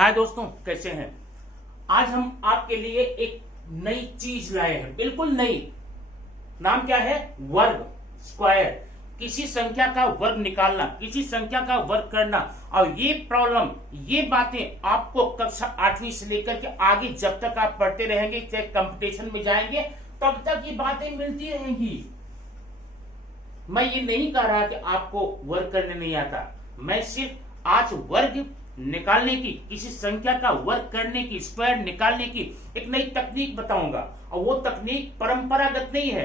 हाय दोस्तों, कैसे हैं। आज हम आपके लिए एक नई चीज लाए हैं, बिल्कुल नई। नाम क्या है? वर्ग, स्क्वायर। किसी संख्या का वर्ग निकालना, किसी संख्या का वर्ग करना। और ये प्रॉब्लम, ये बातें आपको कक्षा 8वीं से लेकर के आगे जब तक आप पढ़ते रहेंगे, चाहे कंपटीशन में जाएंगे, तब तक ये बातें मिलती रहेंगी। मैं ये नहीं कह रहा कि आपको वर्ग करने नहीं आता। मैं सिर्फ आज वर्ग निकालने की, किसी संख्या का वर्ग करने की, स्क्वायर निकालने की एक नई तकनीक बताऊंगा। और वो तकनीक परंपरागत नहीं है,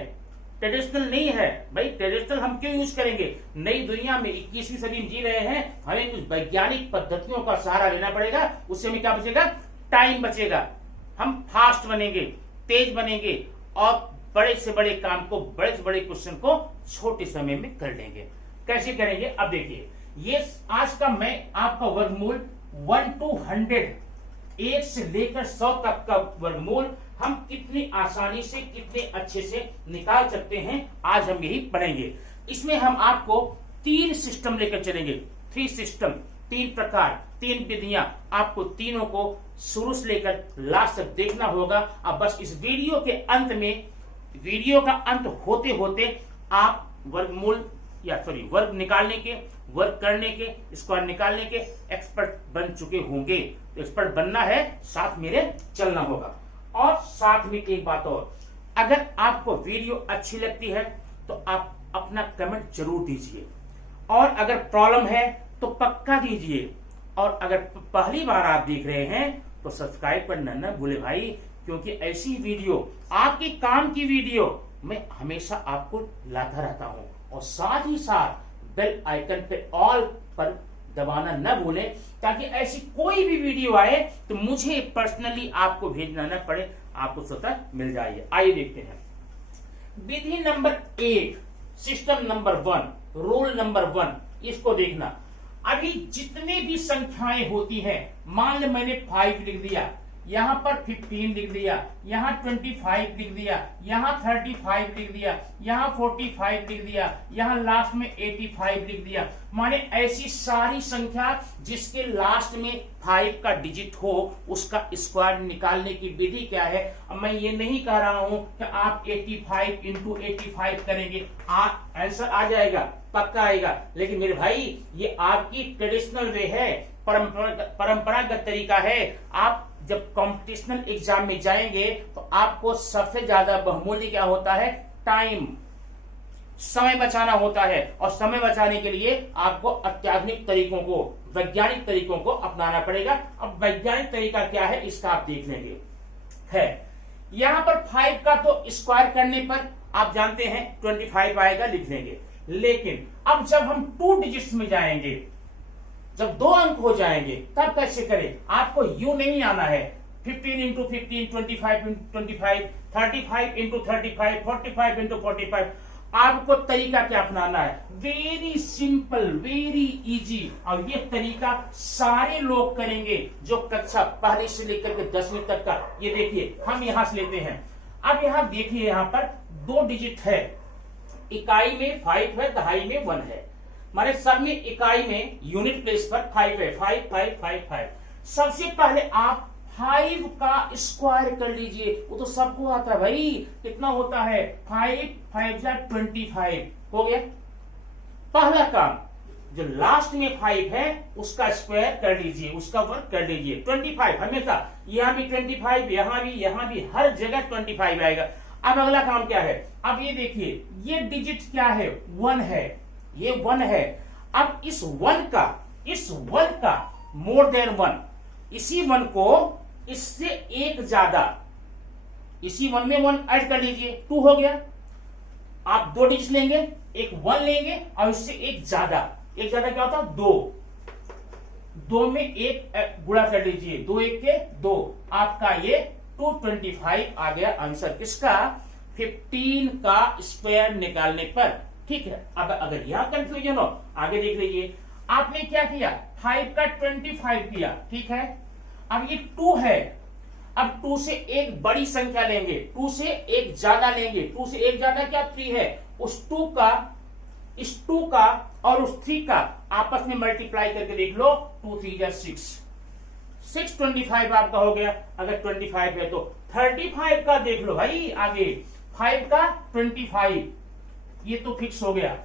ट्रेडिशनल नहीं है। भाई ट्रेडिशनल हम क्यों यूज करेंगे? नई दुनिया में 21वीं सदी में जी रहे हैं, हमें कुछ वैज्ञानिक पद्धतियों का सहारा लेना पड़ेगा। उससे हमें क्या बचेगा? टाइम बचेगा। हम फास्ट बनेंगे, तेज बनेंगे और बड़े से बड़े काम को, बड़े से बड़े क्वेश्चन को छोटे समय में कर लेंगे। कैसे करेंगे? अब देखिए, ये आज का मैं आपका वर्गमूल 1 to 100, 1 से लेकर 100 तक का वर्गमूल हम कितनी आसानी से, कितने अच्छे से निकाल सकते हैं, आज हम यही पढ़ेंगे। इसमें हम आपको 3 सिस्टम लेकर चलेंगे। 3 सिस्टम, 3 प्रकार, 3 विधियां। आपको तीनों को शुरू से लेकर लास्ट तक देखना होगा। अब बस इस वीडियो के अंत में, वीडियो का अंत होते होते आप वर्गमूल वर्ग निकालने के, वर्ग करने के, स्क्वायर निकालने के एक्सपर्ट बन चुके होंगे। तो एक्सपर्ट बनना है, साथ मेरे चलना होगा। और साथ में एक बात और, अगर आपको वीडियो अच्छी लगती है तो आप अपना कमेंट जरूर दीजिए, और अगर प्रॉब्लम है तो पक्का दीजिए। और अगर पहली बार आप देख रहे हैं तो सब्सक्राइब करना न भूले भाई, क्योंकि ऐसी वीडियो, आपके काम की वीडियो मैं हमेशा आपको लाता रहता हूं। और साथ ही साथ बेल आइकन पे ऑल पर दबाना न भूलें, ताकि ऐसी कोई भी वीडियो आए तो मुझे पर्सनली आपको भेजना न पड़े, आपको स्वतः मिल जाए। आइए देखते हैं। विधि number 1, system number 1, rule number 1, इसको देखना। अभी जितने भी संख्याएं होती हैं, मान लो मैंने 5 लिख दिया, यहां पर 15 लिख दिया, यहां 25 लिख दिया, यहां 35 लिख दिया, यहां 45 लिख दिया, यहां लास्ट में 85 लिख दिया। माने ऐसी सारी संख्या जिसके लास्ट में 5 का डिजिट हो, उसका स्क्वायर निकालने की विधि क्या है? अब मैं ये नहीं कह रहा हूं कि आप 85 इंटू 85 करेंगे, आंसर आ जाएगा, पक्का आएगा। लेकिन मेरे भाई, ये आपकी ट्रेडिशनल वे है, परंपरागत तरीका है। आप जब कॉम्पिटिशनल एग्जाम में जाएंगे तो आपको सबसे ज्यादा बहुमूल्य क्या होता है? टाइम, समय बचाना होता है। और समय बचाने के लिए आपको अत्याधुनिक तरीकों को, वैज्ञानिक तरीकों को अपनाना पड़ेगा। अब वैज्ञानिक तरीका क्या है, इसका आप देख लेंगे। है यहां पर 5 का तो स्क्वायर करने पर आप जानते हैं 25 आएगा, लिख लेंगे। लेकिन अब जब हम 2 डिजिट्स में जाएंगे, जब 2 अंक हो जाएंगे, तब कैसे करें? आपको यू नहीं आना है। 15 इंटू 15, 25 इंटू 25, 35 इंटू 35, 45 इंटू 45। आपको तरीका क्या अपनाना है? Very simple, very easy. और ये तरीका सारे लोग करेंगे जो कक्षा पहली से लेकर के 10वीं तक का। ये देखिए, हम यहां से लेते हैं। अब यहां देखिए, यहां पर 2 डिजिट है। इकाई में 5 है, दहाई में 1 है। माने सब में, इकाई में यूनिट प्लेस पर 5 है। 5 5 5 5। सबसे पहले आप 5 का स्क्वायर कर लीजिए। वो तो सबको आता है भाई। कितना होता है? 5 5 जा 25 हो गया। पहला काम, जो लास्ट में 5 है उसका स्क्वायर कर लीजिए, उसका वर्ग कर लीजिए। 25 हमेशा, यहां भी 25, यहां भी हर जगह 25 आएगा। अब अगला काम क्या है? अब ये देखिए, ये डिजिट क्या है? 1 है, ये 1 है। अब इस 1 का मोर देन 1, इसी 1 को इससे एक ज्यादा, इसी 1 में 1 ऐड कर लीजिए, 2 हो गया। आप 2 डिजिट लेंगे, एक 1 लेंगे और इससे एक ज्यादा क्या होता है? 2। 2 में 1 गुणा कर लीजिए, 2 1 के 2। आपका ये 225 आ गया आंसर। किसका? 15 का स्क्वायर निकालने पर। ठीक है। अब अगर यहां कंफ्यूजन हो, आगे देख लीजिए। आपने क्या किया? 5 का 25 किया, ठीक है। अब ये 2 है। अब 2 से एक बड़ी संख्या लेंगे, 2 से एक ज्यादा लेंगे। 2 से एक ज्यादा क्या? 3 है। उस 2 का, इस 2 का और उस 3 का आपस में मल्टीप्लाई करके देख लो। 2 3 जा 6, 625 आपका हो गया। अगर 25 है तो 35 का देख लो भाई आगे, 5 का 25, ये तो फिक्स हो गया।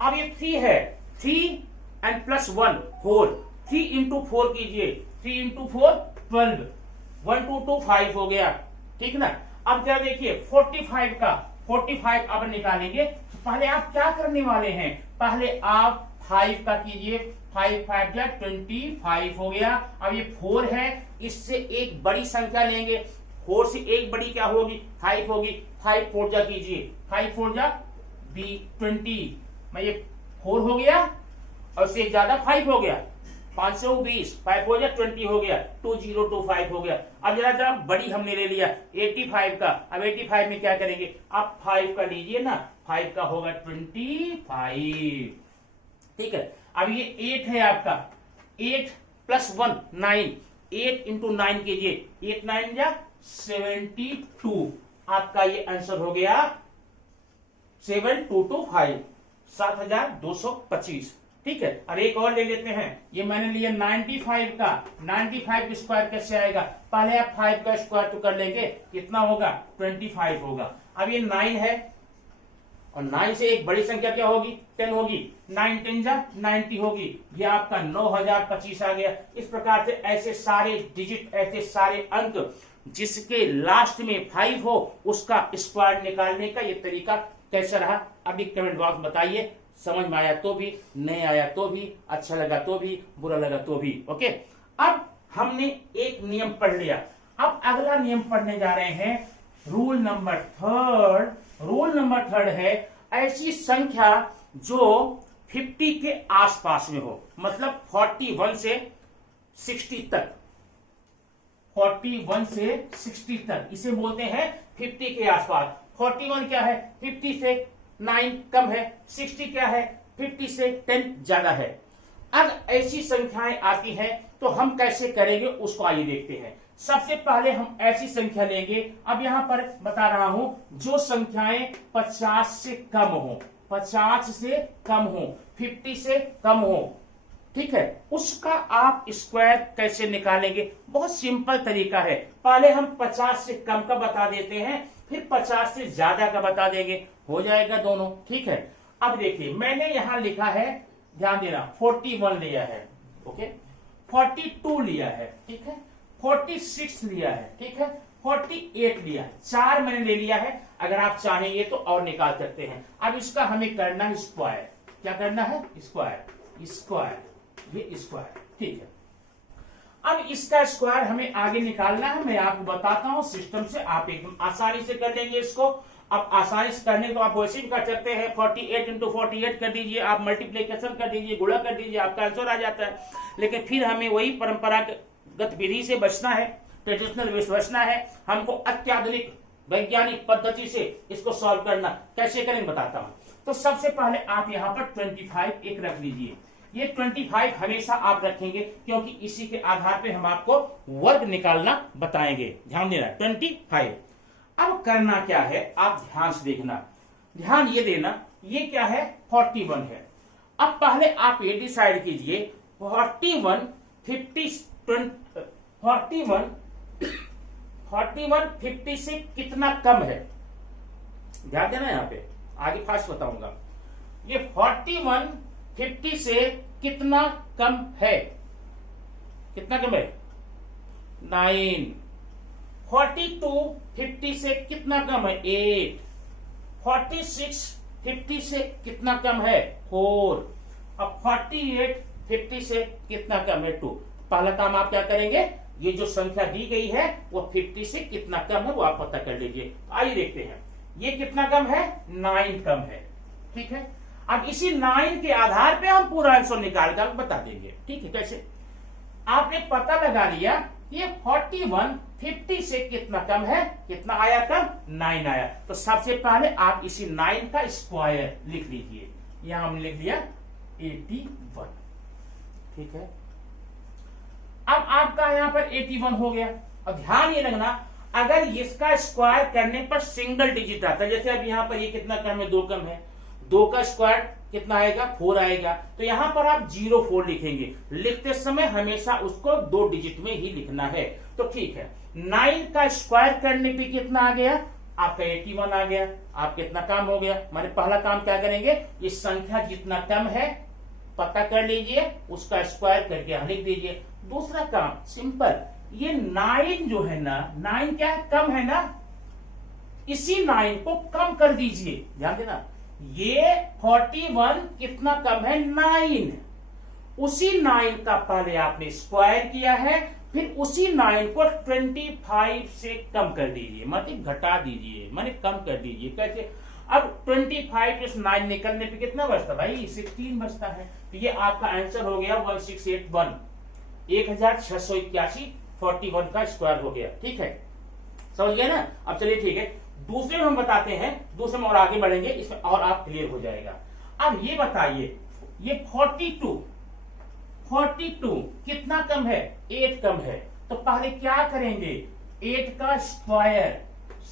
अब ये 3 है, 3 एंड प्लस 1 4, 3 इंटू 4 कीजिए, 3 इंटू 4 12, 1 2 2 5 हो गया, ठीक ना। अब जरा देखिए 45 का 45 अब निकालेंगे। तो पहले आप क्या करने वाले हैं, पहले आप 5 का कीजिए, 5 5 या 25 हो गया। अब ये 4 है, इससे एक बड़ी संख्या लेंगे, 4 से एक बड़ी क्या होगी 5 होगी, 5 4 जा कीजिए, 5 4 जा 20, मैं ये 4 हो गया और उससे ज्यादा 5 हो गया, 5 से 20, 5 हो गया 20 हो गया, 2025 हो गया। अब जरा जरा बड़ी हमने ले लिया 85 का। अब 85 में क्या करेंगे, आप 5 का लीजिए ना, 5 का होगा 25, ठीक है। अब ये 8 है आपका, 8 प्लस 1 9, 8 इंटू 9 कीजिए, 8 9 या 72, आपका ये आंसर हो गया 7225, 7225, ठीक है। अब एक और ले लेते हैं, ये मैंने लिया 95 का, 95 स्क्वायर कैसे आएगा, पहले आप 5 का स्क्वायर तो कर लेंगे, कितना होगा 25 होगा। अब ये 9 है और 9 से एक बड़ी संख्या क्या होगी 10 होगी, 9 10 जा 90 होगी, ये आपका 9025 आ गया। इस प्रकार से ऐसे सारे डिजिट, ऐसे सारे अंक जिसके लास्ट में 5 हो उसका स्क्वायर निकालने का ये तरीका कैसा रहा, अभी कमेंट बॉक्स में बताइए। समझ में आया तो भी, नहीं आया तो भी, अच्छा लगा तो भी, बुरा लगा तो भी, ओके। अब हमने एक नियम पढ़ लिया, अब अगला नियम पढ़ने जा रहे हैं, रूल नंबर 3। रूल नंबर 3 है ऐसी संख्या जो 50 के आसपास में हो, मतलब 41 से 60 तक, 41 से 60 तक इसे बोलते हैं 50 के आसपास। 41 क्या है, 50 से 9 कम है, 60 क्या है 50 से 10 ज्यादा है। अब ऐसी संख्याएं आती हैं तो हम कैसे करेंगे उसको आइए देखते हैं। सबसे पहले हम ऐसी संख्या लेंगे, अब यहां पर बता रहा हूं, जो संख्याएं 50 से कम हो, 50 से कम हो, 50 से कम हो, ठीक है, उसका आप स्क्वायर कैसे निकालेंगे, बहुत सिंपल तरीका है। पहले हम 50 से कम का बता देते हैं, फिर 50 से ज्यादा का बता देंगे, हो जाएगा दोनों, ठीक है। अब देखिए मैंने यहां लिखा है, ध्यान देना, 41 लिया है, ओके, 42 लिया है, ठीक है, 46 लिया है, ठीक है, 48 लिया है, 4 मैंने ले लिया है। अगर आप चाहेंगे तो और निकाल सकते हैं। अब इसका हमें करना है स्क्वायर, क्या करना है स्क्वायर, स्क्वायर, ये स्क्वायर, ठीक है। अब इसका स्क्वायर हमें आगे निकालना है, मैं आपको बताता हूं सिस्टम से, आप एकदम आसानी से कर लेंगे इसको। अब आसानी से करने तो आप वैसे भी कर सकते हैं, 48 इंटू 48 कर दीजिए, आप मल्टीप्लीकेशन कर दीजिए, गुणा कर दीजिए, आपका आंसर आ जाता है। लेकिन फिर हमें वही परंपरागत विधि से बचना है, ट्रेडिशनल वे से बचना है, हमको अत्याधुनिक वैज्ञानिक पद्धति से इसको सॉल्व करना। कैसे करेंगे बताता हूं। तो सबसे पहले आप यहाँ पर 25 एक रख लीजिए, ये 25 हमेशा आप रखेंगे क्योंकि इसी के आधार पे हम आपको वर्ग निकालना बताएंगे, ध्यान देना 25। अब करना क्या है आप ध्यान से देखना, ध्यान ये देना, ये क्या है 41 है। अब पहले आप ये डिसाइड कीजिए 41 50 से कितना कम है, ध्यान देना यहाँ पे, आगे फास्ट बताऊंगा। ये 41 50 से कितना कम है, कितना कम है 9। 42 50 से कितना कम है 8। 46 50 से कितना कम है 4। अब 48 50 से कितना कम है 2। पहला काम आप क्या करेंगे, ये जो संख्या दी गई है वो 50 से कितना कम है वो आप पता कर लीजिए। आइए देखते हैं, ये कितना कम है 9 कम है, ठीक है। अब इसी 9 के आधार पे हम पूरा आंसर निकाल कर बता देंगे, ठीक है। कैसे, आपने पता लगा लिया ये 41 50 से कितना कम है, कितना आया कम 9 आया। तो सबसे पहले आप इसी 9 का स्क्वायर लिख लीजिए, यहां हमने लिख लिया 81, ठीक है। अब आपका यहां पर 81 हो गया। अब ध्यान ये रखना, अगर इसका स्क्वायर करने पर सिंगल डिजिट आता है, जैसे अब यहां पर ये कितना कम है 2 कम है, 2 का स्क्वायर कितना आएगा 4 आएगा। तो यहां पर आप 04 लिखेंगे। लिखते समय हमेशा उसको 2 डिजिट में ही लिखना है। तो ठीक है, 9 का स्क्वायर करने पे कितना आ गया आपका 81 आ गया। आप कितना काम हो गया, माने पहला काम क्या करेंगे, इस संख्या जितना कम है पता कर लीजिए, उसका स्क्वायर करके यहां लिख दीजिए। दूसरा काम सिंपल, ये 9 जो है ना, 9 क्या है, कम है ना, इसी 9 को कम कर दीजिए। ध्यान देना, ये 41 कितना कम है 9, उसी 9 का पहले आपने स्क्वायर किया है, फिर उसी 9 को 25 से कम कर दीजिए, मतलब घटा दीजिए, माने कम कर दीजिए। कैसे, अब 25 से 9 निकलने पे कितना बचता भाई 16 बचता है। तो ये आपका आंसर हो गया 1681, 1681 41 का स्क्वायर हो गया। ठीक है, समझ गए ना। अब चलिए ठीक है, दूसरे में हम बताते हैं, दूसरे में और आगे बढ़ेंगे, इसमें और आप क्लियर हो जाएगा। अब ये बताइए, ये 42 कितना कम है, 8 कम है। तो पहले क्या करेंगे, 8 का स्क्वायर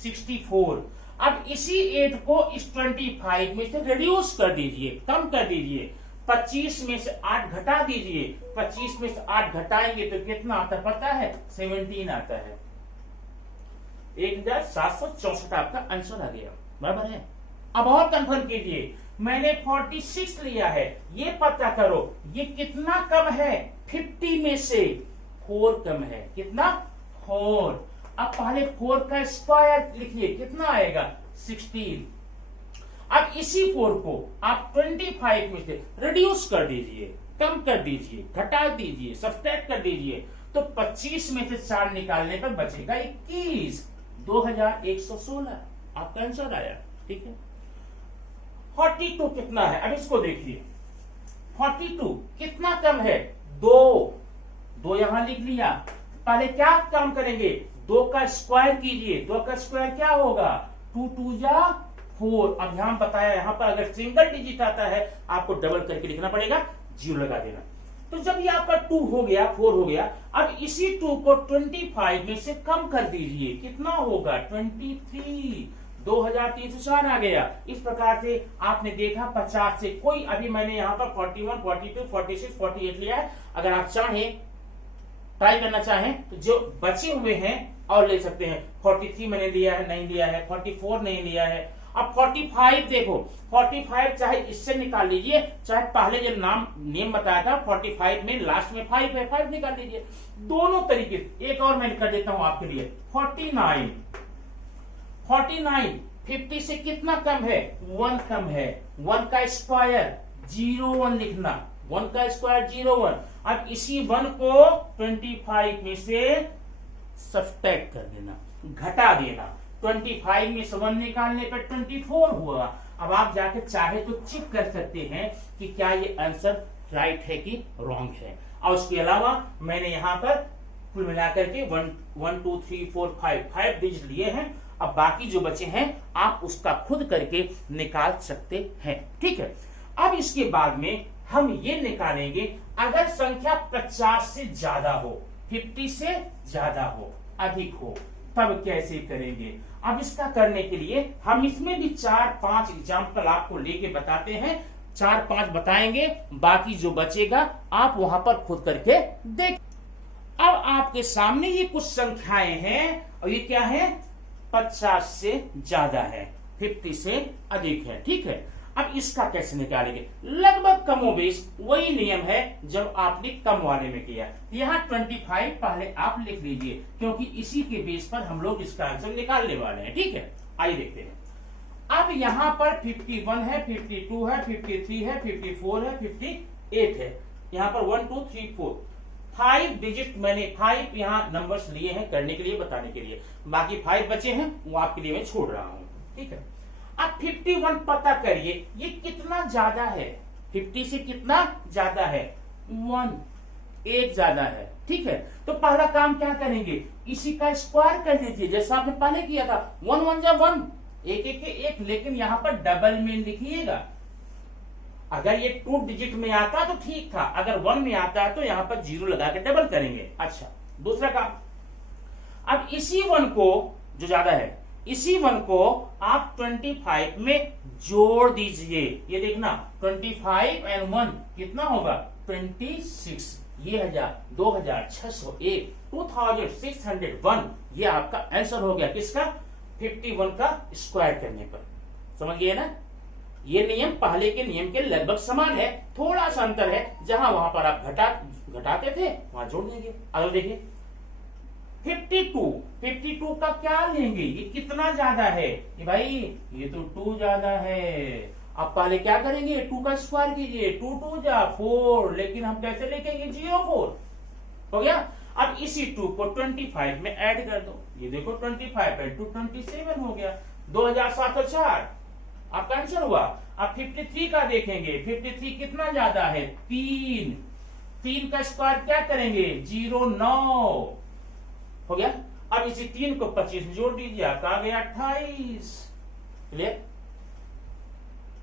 64। अब इसी 8 को इस 25 में से रिड्यूस कर दीजिए, कम कर ददीजिए। 25 में से 8 घटा दीजिए, 25 में से 8 घटाएंगे तो कितना आता है पता है, 17 आता है। 1764 आपका आंसर आ गया, बराबर है। अब और कंफर्म कीजिए, मैंने 46 लिया है, ये पता करो ये कितना कम है, 50 में से 4 कम है। कितना 4। अब पहले 4 का स्क्वायर लिखिए, कितना आएगा 16। अब इसी 4 को आप 25 में से रिड्यूस कर दीजिए, कम कर दीजिए, घटा दीजिए, सब्ट्रैक्ट कर दीजिए। तो 25 में से 4 निकालने पर बचेगा 21, 2116 आपका आंसर आया। ठीक है, 42 कितना है, अब इसको देखिए, 42 कितना कम है, 2 यहां लिख लिया। पहले क्या काम करेंगे, 2 का स्क्वायर कीजिए, 2 का स्क्वायर क्या होगा 2 2 जा 4। अब यहां बताया, यहां पर अगर सिंगल डिजिट आता है आपको डबल करके लिखना पड़ेगा, 0 लगा देना। तो जब ये आपका 2 हो गया, 4 हो गया, अब इसी 2 को 25 में से कम कर दीजिए, कितना होगा 23, 2304 आ गया। इस प्रकार से आपने देखा 50 से कोई, अभी मैंने यहाँ पर 41, 42, 46, 48 लिया है। अगर आप चाहें ट्राई करना चाहें तो जो बचे हुए हैं और ले सकते हैं। 43 मैंने लिया है, नहीं लिया है, 44 नहीं लिया है। अब 45 देखो, 45 चाहे इससे निकाल लीजिए, चाहे पहले जो नेम बताया था 45 में लास्ट में 5 है, 5 निकाल लीजिए, दोनों तरीके। एक और मैं कर देता हूं आपके लिए, 49 50 से कितना कम है 1 कम है। 1 का स्क्वायर 01 लिखना, 1 का स्क्वायर 01। अब इसी 1 को 25 में से सब्ट्रैक्ट कर देना, घटा देना। 25 में से 1 निकालने पर 24 हुआ। अब आप जाके चाहे तो चेक कर सकते हैं कि क्या ये आंसर राइट है कि रॉन्ग है। और उसके अलावा मैंने यहाँ पर कुल मिलाकर के 1 2 3 4 5 डिजिट लिए हैं। अब बाकी जो बचे हैं आप उसका खुद करके निकाल सकते हैं। ठीक है, अब इसके बाद में हम ये निकालेंगे, अगर संख्या 50 से ज्यादा हो, 50 से ज्यादा हो, अधिक हो, तब कैसे करेंगे। अब इसका करने के लिए हम इसमें भी 4-5 एग्जाम्पल आपको लेके बताते हैं। 4-5 बताएंगे, बाकी जो बचेगा आप वहां पर खुद करके देख। अब आपके सामने ये कुछ संख्याएं हैं और ये क्या है 50 से ज्यादा है, 50 से अधिक है। ठीक है, अब इसका कैसे निकालेंगे, लगभग कमोबेश वही नियम है जब आपने कम वाले में किया। यहाँ 25 पहले आप लिख लीजिए, क्योंकि इसी के बेस पर हम लोग इसका आंसर निकालने वाले हैं। ठीक है, आइए देखते हैं। अब यहाँ पर 51 है, 52 है, 53 है, 54 है, 58 है। यहाँ पर 1 2 3 4 5 डिजिट मैंने 5 यहाँ नंबर्स लिए हैं करने के लिए, बताने के लिए। बाकी 5 बचे हैं वो आपके लिए मैं छोड़ रहा हूँ। ठीक है, अब 51 पता करिए ये कितना ज्यादा है, 50 से कितना ज्यादा है 1 ज्यादा है। ठीक है, तो पहला काम क्या करेंगे, इसी का स्क्वायर कर दीजिए जैसा आपने पहले किया था। 1 1 जा 1, 1 1 1, लेकिन यहाँ पर डबल में लिखिएगा। अगर ये 2 डिजिट में आता तो ठीक था, अगर 1 में आता है तो यहाँ पर 0 लगा के डबल करेंगे। अच्छा, दूसरा काम, अब इसी 1 को जो ज्यादा है इसी 1 को आप 25 में जोड़ दीजिए। ये देखना 25 एंड 1 कितना होगा 26। ये 1000, 2601, 2601, ये आपका आंसर हो गया किसका 51 का स्क्वायर करने पर। समझ गए ना? ये नियम पहले के नियम के लगभग समान है, थोड़ा सा अंतर है, जहां वहां पर आप घटाते थे वहां जोड़ देंगे। अगर देखिए 52 का क्या लेंगे, ये कितना ज्यादा है कि भाई ये तो 2 ज्यादा है। अब पहले क्या करेंगे 2 का स्क्वायर कीजिए, 2 2 जा 4, लेकिन हम कैसे लिखेंगे 04 हो गया। अब इसी 2 को 25 में ऐड कर दो, ये देखो 25 एंड 2 27 हो गया, 2704 आपका आंसर हुआ। अब 53 का देखेंगे, 53 कितना ज्यादा है 3 का स्क्वायर क्या करेंगे 09 हो गया। अब इसी 3 को 25 में जोड़ दीजिए, आपका आ गया 28। क्लियर?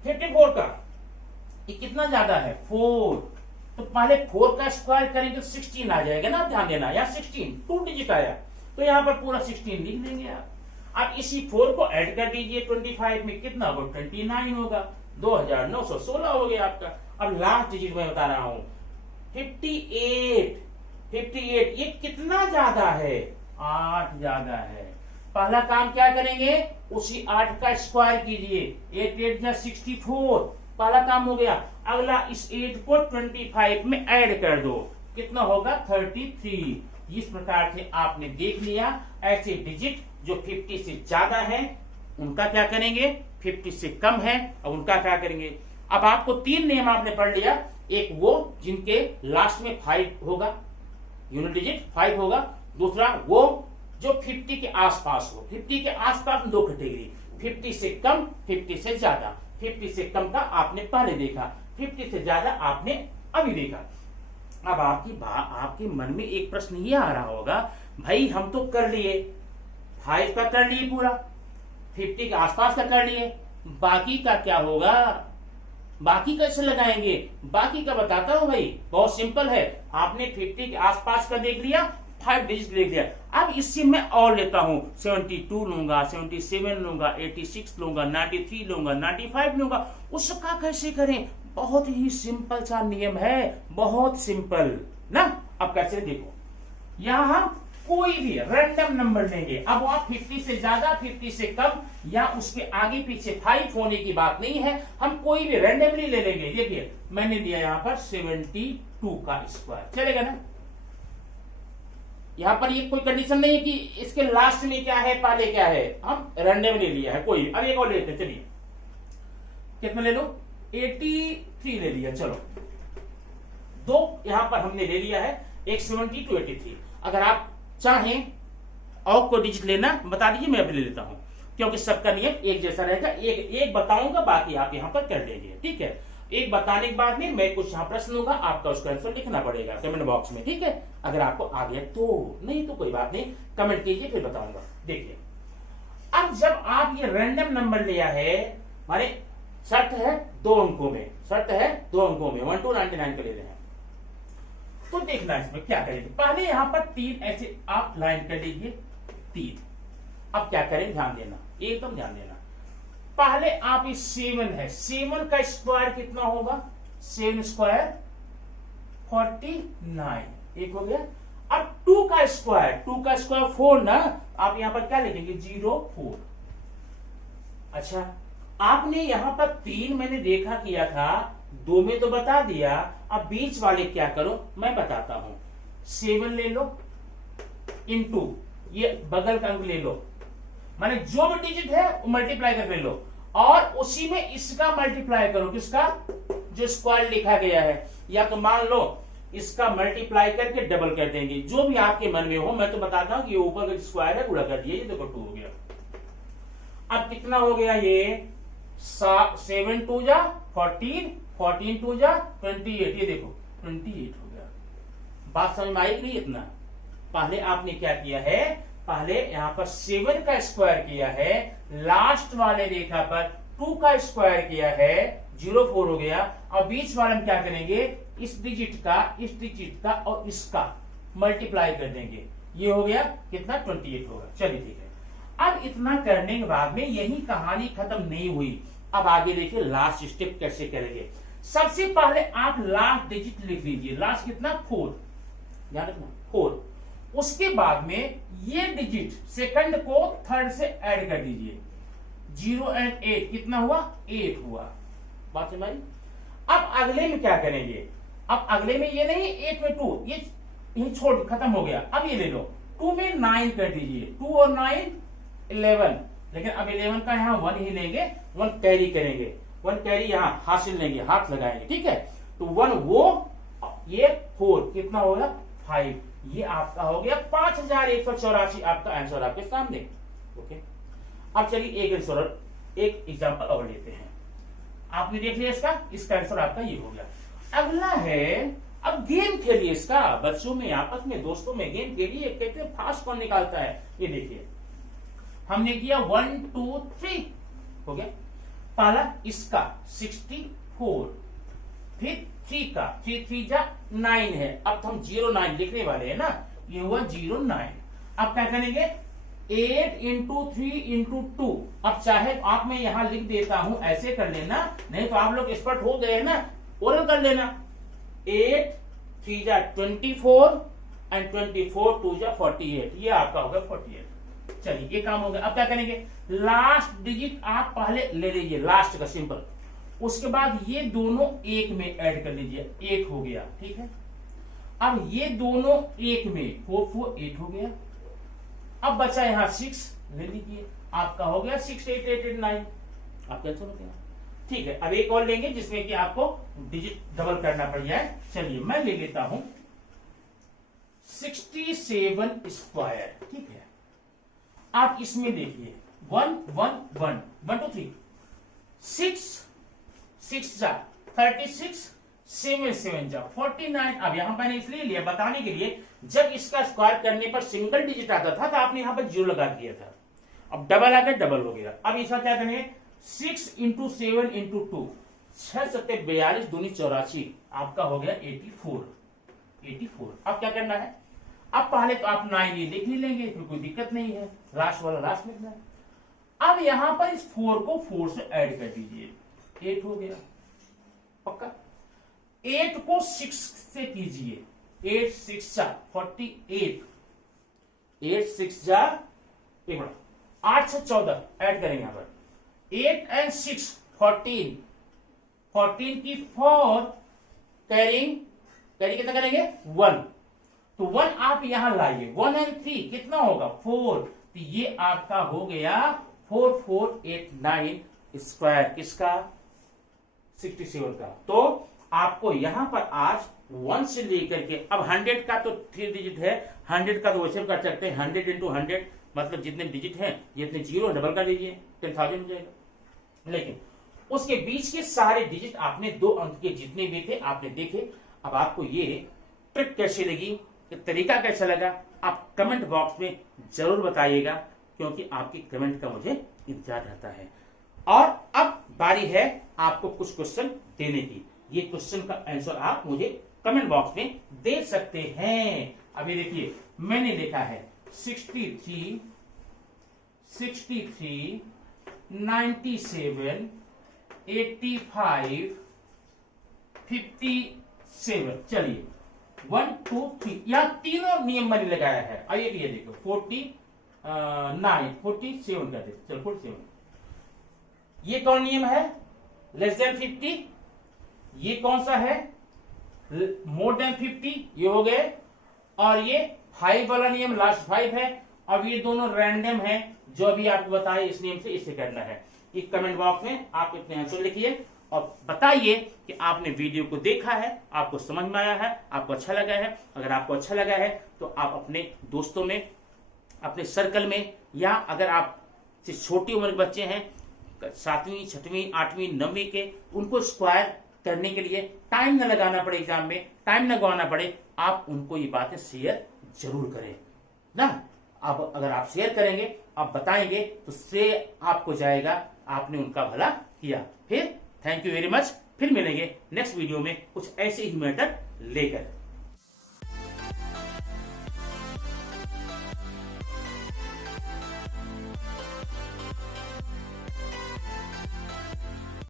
54 का ये कितना ज्यादा है 4, तो पहले 4 का स्क्वायर करेंगे तो 16 आ जाएगा ना। आप ध्यान देना, यहाँ 16 2 डिजिट आया तो यहाँ पर पूरा 16 लिख देंगे आप। अब इसी 4 को ऐड कर दीजिए 25 में, कितना होगा 29 होगा, 2916 हो गया आपका। अब लास्ट डिजिट में बता रहा हूं 58 ये कितना ज्यादा है 8 ज्यादा है। पहला काम क्या करेंगे उसी 8 का स्क्वायर कीजिए, 8 8 जा 64, पहला काम हो गया। अगला इस 8 को 25 में ऐड कर दो, कितना होगा 33। इस प्रकार से आपने देख लिया ऐसे डिजिट जो 50 से ज्यादा है उनका क्या करेंगे, 50 से कम है और उनका क्या करेंगे। अब आपको 3 नियम आपने पढ़ लिया, एक वो जिनके लास्ट में 5 होगा, यूनिट डिजिट 5 होगा, दूसरा वो जो 50 के आसपास हो। 50 के आसपास 2 कैटेगरी, 50 से कम 50 से ज्यादा। 50 से कम का आपने पहले देखा, 50 से ज्यादा आपने अभी देखा। अब आपके मन में एक प्रश्न ये आ रहा होगा, भाई हम तो कर लिए 5 का कर लिए पूरा, 50 के आसपास का कर लिए, बाकी का क्या होगा, बाकी कैसे लगाएंगे। बाकी का बताता हूं भाई, बहुत सिंपल है। आपने 50 के आसपास का देख लिया, 5 डिजिट देख लिया। अब इससे मैं और लेता हूं 72 लूंगा, 77 लूंगा, 86 लूंगा, 93 लूंगा, 95 लूंगा। उसका कैसे करें, बहुत ही सिंपल सा नियम है, बहुत सिंपल ना। अब कैसे देखो, यहां हम कोई भी रैंडम नंबर लेंगे। अब आप 50 से ज्यादा 50 से कम या उसके आगे पीछे 5 होने की बात नहीं है, हम कोई भी रैंडमली ले लेंगे। देखिए मैंने दिया यहां पर 72 का स्क्वायर, चलेगा ना। यहां पर ये कोई कंडीशन नहीं है कि इसके लास्ट में क्या है पहले क्या है, हम रैंडमली लिया है कोई। अब एक और लेते, चलिए कितना ले लो 83 ले लिया। चलो 2 यहां पर हमने ले लिया है, एक 72 83। अगर आप चाहें और कोई डिजिट लेना बता दीजिए, मैं भी ले लेता हूं, क्योंकि सबका नियम एक जैसा रहेगा। एक बताऊंगा, बाकी आप यहां पर कर लेंगे, ठीक है। एक बताने के बाद में मैं कुछ यहां प्रश्न होगा, आपका उसका आंसर लिखना पड़ेगा कमेंट बॉक्स में, ठीक है। अगर आपको आ गया तो, नहीं तो कोई बात नहीं, कमेंट कीजिए फिर बताऊंगा। देखिए अब जब आप ये रैंडम नंबर लिया है, माने शर्त है 2 अंकों में, शर्त है 2 अंकों में, 1 to 99 के ले रहे हैं, तो देखना इसमें क्या करेंगे। पहले यहां पर 3 ऐसे आप लाइन कर लीजिए 3। अब क्या करें, ध्यान देना, एकदम ध्यान देना। पहले आप इस 7 है, 7 का स्क्वायर कितना होगा, 7 स्क्वायर 49, एक हो गया। अब 2 का स्क्वायर 4 ना, आप यहां पर क्या लिखेंगे 04। अच्छा आपने यहां पर 3 मैंने देखा किया था, 2 में तो बता दिया, अब बीच वाले क्या करो मैं बताता हूं। 7 ले लो इंटू ये बगल का अंक ले लो, माने जो भी डिजिट है वो मल्टीप्लाई करके ले लो, और उसी में इसका मल्टीप्लाई करो, किसका, जो स्क्वायर लिखा गया है। या तो मान लो इसका मल्टीप्लाई करके डबल कर देंगे, जो भी आपके मन में हो। मैं तो बताता हूं कि ये ऊपर का स्क्वायर है गुणा कर दिया, ये देखो 2 हो गया। अब कितना हो गया, ये 7 2 जा 14, 14 2 जा 28, ये देखो 28 हो गया। बात समझ में आई कि नहीं इतना। पहले आपने क्या किया है, पहले यहां पर 7 का स्क्वायर किया है, लास्ट वाले रेखा पर 2 का स्क्वायर किया है, 04 हो गया। और बीच वाले में क्या करेंगे, इस डिजिट का और इसका मल्टीप्लाई कर देंगे, ये हो गया कितना 28 होगा। चलिए ठीक है। अब इतना करने के बाद में यही कहानी खत्म नहीं हुई। अब आगे देखिए लास्ट स्टेप कैसे करेंगे। सबसे पहले आप लास्ट डिजिट लिख लीजिए। लास्ट कितना 4, याद रखना 4। उसके बाद में ये डिजिट सेकंड को थर्ड से ऐड कर दीजिए। 0 और 8 कितना हुआ 8 हुआ। बात समझ। अब अगले में क्या करेंगे। अब अगले में ये नहीं 8 में 2, ये छोड़ खत्म हो गया। अब ये ले लो 2 में 9 कर दीजिए। 2 और 9 11। लेकिन अब 11 का यहाँ 1 ही लेंगे, 1 कैरी करेंगे। 1 कैरी यहाँ हासिल लेंगे, हाथ लगाएंगे, ठीक है। तो 1 वो, ये 4 कितना हो गया 5। ये आपका हो गया 5184। आपका आंसर आपके सामने। ओके, अब चलिए एक एग्जांपल और लेते हैं। आपने देख लिया इसका आंसर आपका ये हो गया। अगला है, अब गेम खेलिए इसका, बच्चों में आपस में दोस्तों में गेम खेलिए। कहते हैं फास्ट कौन निकालता है। ये देखिए हमने किया 1 2 3 हो गया। पहला इसका 64, फिर 3 का 3 3 जा 9 है। अब हम 09 लिखने वाले हैं ना, ये हुआ 09। अब क्या करेंगे 8 इंटू 3 इंटू 2। अब चाहे आप मैं यहां लिख देता हूं, ऐसे कर लेना, नहीं तो आप लोग एक्सपर्ट हो गए हैं ना, ओरल कर लेना। 8 3 जा 24 एंड 24 2 जा 48। ये आपका होगा 48। चलिए ये काम हो गया। अब क्या करेंगे, लास्ट डिजिट आप पहले ले लीजिए, लास्ट का सिंपल। उसके बाद ये दोनों एक में ऐड कर लीजिए, 8 हो गया, ठीक है। अब ये दोनों एक में 4 4 8 हो गया। अब बचा यहां 6 ले लीजिए, आपका हो गया 6 8 8 8 9। आपका आंसर हो गया, ठीक है। अब एक और लेंगे जिसमें कि आपको डिजिट डबल करना पड़ जाए। चलिए मैं ले लेता हूं 67 स्क्वायर, ठीक है। आप इसमें देखिए 1 1 1 1 2 3 6 6 जा 36, 7 7 जा 49। अब यहां मैंने इसलिए लिया बताने के लिए, जब इसका स्क्वायर करने पर सिंगल डिजिट आता था तो आपने यहां पर 0 लगा दिया था। अब डबल आ गया, डबल हो गया। अब इसका क्या करेंगे 6 इंटू 7 इंटू 2, 6 7 42 दूनी 84। आपका हो गया 84। अब क्या करना है, अब पहले तो आप 9 ये लिख ही लेंगे, फिर कोई दिक्कत नहीं है, लास्ट वाला लास्ट लिखना है। अब यहां पर इस 4 को 4 से ऐड कर दीजिए, 8 हो गया पक्का। 8 को 6 से कीजिए, 8 6 जा 48, 8 6 जा 8 से 14 ऐड करेंगे यहां पर 8 एंड 6 14, 14 की 4 कैरी कितना करेंगे 1। तो 1 आप यहां लाइए, 1 एंड 3 कितना होगा 4। तो ये आपका हो गया 4489 स्क्वायर, किसका 67 का। तो आपको यहां पर आज 1 से लेकर के, अब 100 का तो 3 डिजिट है, 100 का तो वैसे कर सकते हैं 100 इंटू 100, मतलब जितने डिजिट हैं जितने जीरो डबल कर दीजिए, 10,000 हो जाएगा। लेकिन उसके बीच के सारे डिजिट आपने 2 अंक के जितने भी थे आपने देखे। अब आपको ये ट्रिक कैसी लगी, तरीका कैसा लगा, आप कमेंट बॉक्स में जरूर बताइएगा, क्योंकि आपकी कमेंट का मुझे इंतजार रहता है। और अब बारी है आपको कुछ क्वेश्चन देने की। ये क्वेश्चन का आंसर आप मुझे कमेंट बॉक्स में दे सकते हैं। अभी देखिए मैंने लिखा है 63 97 85 57। चलिए 1 2 3 यह तीनों नियम मैंने लगाया है। आइए ये देखो 49 47 कर देते, चलो 47। ये कौन नियम है, लेस देन 50। ये कौन सा है, मोर देन 50, ये हो गए। और ये 5 वाला नियम लास्ट 5 है। अब ये दोनों रैंडम है, जो अभी आपको बताए इस नियम से इसे करना है। एक कमेंट बॉक्स में आप इतने आंसर लिखिए और बताइए कि आपने वीडियो को देखा है, आपको समझ में आया है, आपको अच्छा लगा है। अगर आपको अच्छा लगा है तो आप अपने दोस्तों में, अपने सर्कल में, या अगर आप से छोटी उम्र के बच्चे हैं 7वीं 6वीं 8वीं 9वीं के, उनको स्क्वायर करने के लिए टाइम न लगाना पड़े, एग्जाम में टाइम न गवाना पड़े, आप उनको ये बातें शेयर जरूर करें ना। अब अगर आप शेयर करेंगे, आप बताएंगे, तो श्रेय आपको जाएगा, आपने उनका भला किया। फिर थैंक यू वेरी मच। फिर मिलेंगे नेक्स्ट वीडियो में कुछ ऐसे ही मैटर लेकर।